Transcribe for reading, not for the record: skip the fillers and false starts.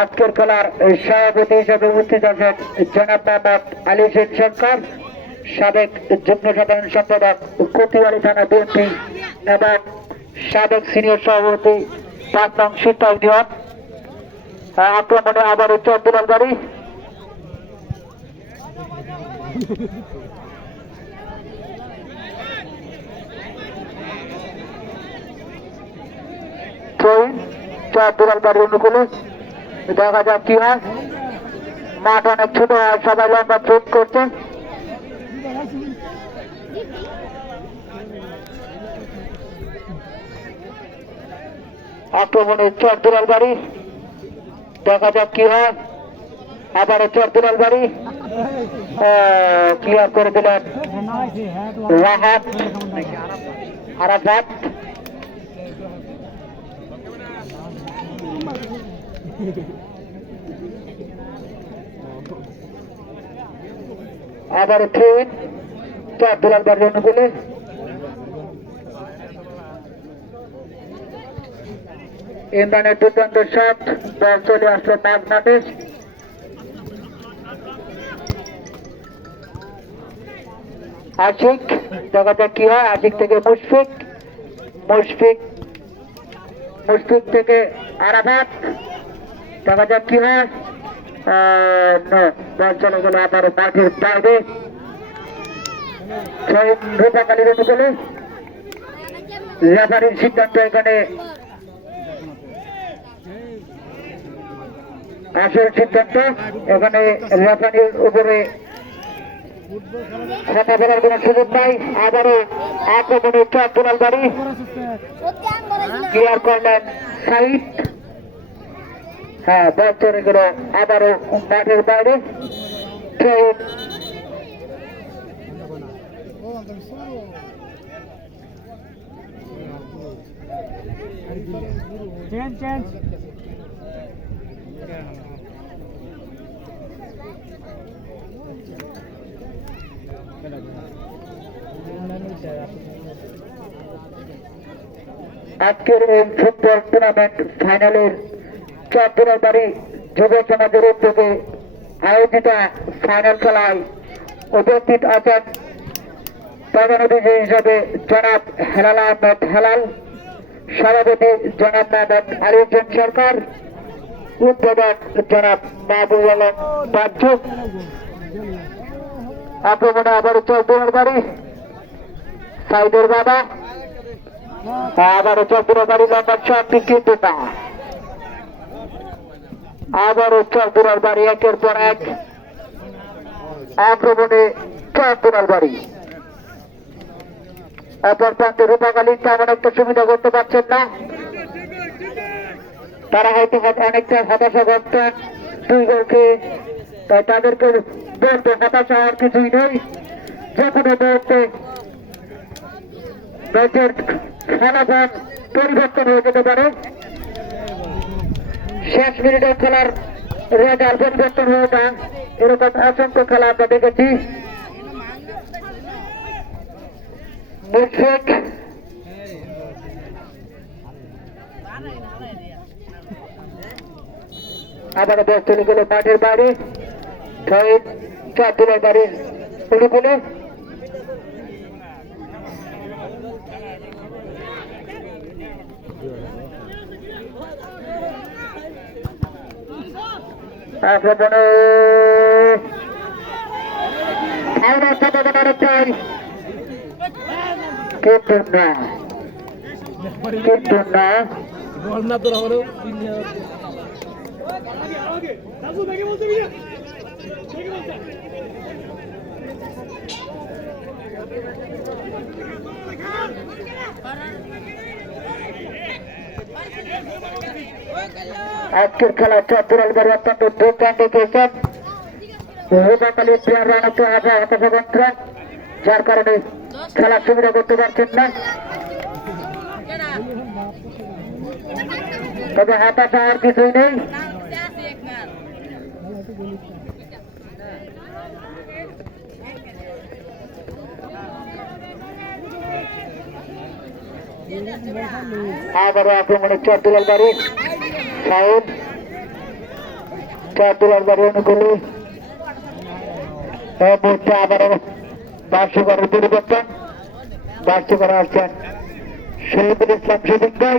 আজকের খেলার সভাপতি হিসেবে উপস্থিত আছেন জনাব মোহাম্মদ আলী হোসেন সরকার, সাবেক যুগ্ম সাধারণ সম্পাদক কোতোয়ালি থানা বিএনপি এবং সাবেক সিনিয়র সভাপতি ৫ নং সিদ্ধা ইউনিয়ন। আক্রমণে আবারও চরদুলাল বাড়ি, চরদুলাল বাড়ির অনুকূলে দেখা যাক কি হয়। মাঠ অনেক ছোট হয়, সবাই লম্বা চোট করছে। আক্রমণে চরদুলাল বাড়ি, দেখা যাক কি হয়। আবারও চরদুলাল বাড়ি ক্লিয়ার করে দিলেন রাহাত আরাফাত। আবারও ট্রেন চরদুলাল বাড়ির অনুকূলে, ইমরানের দুর্দান্ত শট, বল চলে আসলো মাঝ মাঠে। আশিক, দেখা যাক কি হয়। আশিক থেকে মুশফিক, মুশফিক থেকে আরাফাত, দেখা যাক কি হয়। বল চলে গেল আবারও মাঠের বাইরে। রূপাকালীর অনুকূলে রেফারির সিদ্ধান্ত এখানে আসল সিদ্ধান্ত। এখানে রেফারির উপরে কথা বলার কোন সুযোগ নাই। আবারও আক্রমণে চরদুলাল বাড়ি, ক্লিয়ার করলেন সাইদ। হ্যাঁ, বল চলে গেল আবারও মাঠের বাইরে। আজকের এই ফুটবল টুর্নামেন্ট ফাইনালের চরদুলাল বাড়ি যুব সমাজের উদ্যোগে আয়োজিত ফাইনাল খেলায় উপস্থিত আছেন প্রধান অতিথি হিসেবে জনাব হেলাল আহমেদ হেলাল, সভাপতি জনাব মোহাম্মদ আলী হোসেন সরকার, উদ্বোধক জনাব মাহবুব আলম বাচ্চু। আক্রমণে আবারও চরদুলাল বাড়ি, সাইদের বাবা, আবারও চরদুলাল বাড়ি লম্বা শট, কিন্তু না। আবারও চরদুলাল বাড়ি একের পর এক আক্রমণে চরদুলাল বাড়ি। অপর প্রান্তে রূপাকালী তেমন একটা সুবিধা করতে পারছেন না। তারা হয়তো অনেকটা হতাশা করতেন 2 গোলকে, তাই তাদেরকে বলতে হতাশা আর কিছুই নেই। যে কোনো মুহূর্তে ম্যাচের ফলাফল পরিবর্তন হয়ে যেতে পারে। শেষ মিনিটে খেলার রেজাল্ট পরিবর্তন হয়ে যায়, এরকম অসংখ্য খেলা আমরা দেখেছি। মুশফিক, আবার বল চলে গেল মাঠের বাইরে। চরদুলাল বাড়ির অনুকূলে আক্রমণে চাই, কিন্তু না আজকের খেলা চরদুলাল বাড়ি অত্যন্ত দুর্দান্ত খেলছেন। রূপাকালী প্লেয়াররা অনেকটা হতাশাগ্রস্ত, যার কারণে খেলার সুবিধা করতে পারছেন না। তবে হতাশা আর কিছুই নেই। আবারও আক্রমণে চরদুলার বাড়ি সাহেব চরদুলার বাড়ি অনুকূলে এই মুহূর্তে আবারও বার্ষিকরের পরিবর্তন বার্ষিকরা আসছেন শহীদুল ইসলাম শহীদ ভাই